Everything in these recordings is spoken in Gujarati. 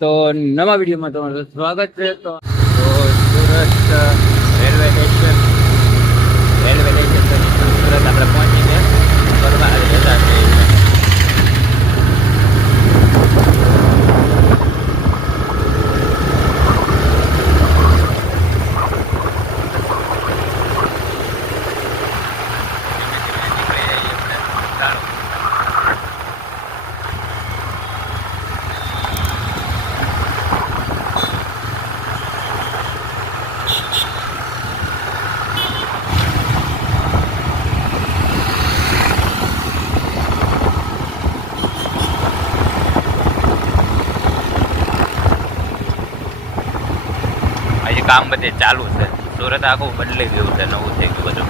તો નવા વિડીયોમાં તમારું સ્વાગત છે. તો Surat railway station railway station Surat આપણે પહોંચીને ફરવા જતા છીએ. હજી કામ બધે ચાલુ છે. સુરત આખું બદલી ગયું છે, નવું થઈ ગયું બધું.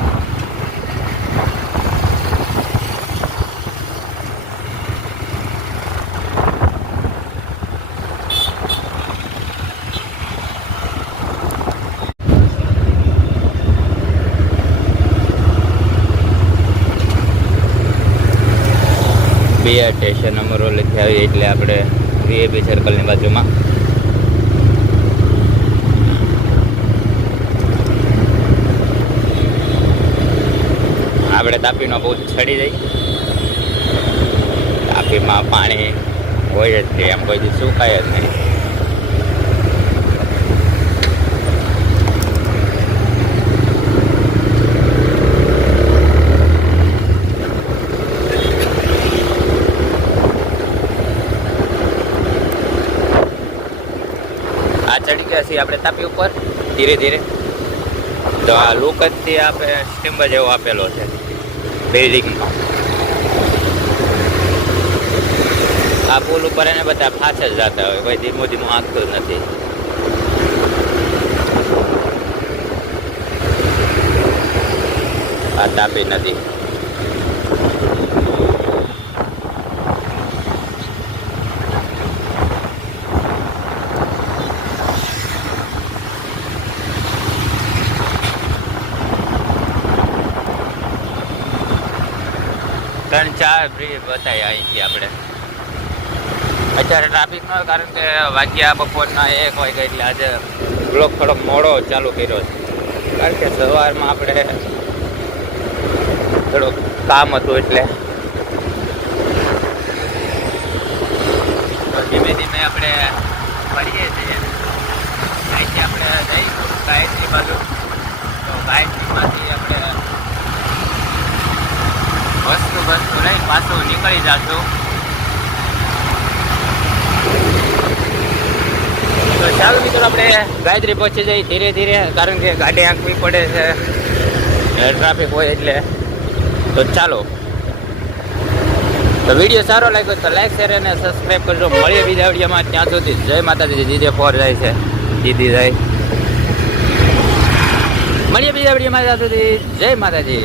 બે સ્ટેશન અમરોલીથી આવી એટલે આપણે વીએપી સર્કલની બાજુમાં. આપણે તાપીનો બહુ ચડી જઈ તાપીમાં પાણી હોય જ છે, એમ કોઈ સુકાય જ નહીં. આ ચડી ગયા છીએ આપણે તાપી ઉપર, ધીરે ધીરે. તો આ લુક જ તે આપે સ્ટીમ્બર જેવો આપેલો છે. બિલ્ડિંગમાં આ પુલ ઉપર એને બધા પાછળ જતા હોય, કોઈ ધીમું ધીમું આંકતું જ નથી. આ તાપી નદી. ત્રણ, ચાર બ્રિજ બતાવ્યા અહીંથી આપણે. અત્યારે ટ્રાફિક ન કારણ કે વાગ્યા બપોરના એક વાગે એટલે આજે બ્લોક થોડોક મોડો ચાલુ કર્યો છે. કારણ કે સવારમાં આપણે થોડુંક કામ હતું એટલે ધીમે ધીમે આપણે ફરીએ છીએ. અહીંથી આપણે જઈશું, ગાયત્રી બાજુ. તો ગાયત્રીમાંથી પાછું જશો. તો ચાલો મિત્રો, આપણે ગાયત્રી પહોંચી જઈએ ધીરે ધીરે, કારણ કે ગાડી આંકવી પડે છે. ટ્રાફિક હોય એટલે. તો ચાલો. તો વીડિયો સારો લાગ્યો તો લાઈક શેર અને સબસ્ક્રાઈબ કરજો. મળીએ બીજા વિડીયોમાં. ત્યાં સુધી જય માતાજી. જીજે ફોર જાય છે દીદી જાય. મળીએ બીજા વિડીયોમાં. ત્યાં સુધી જય માતાજી.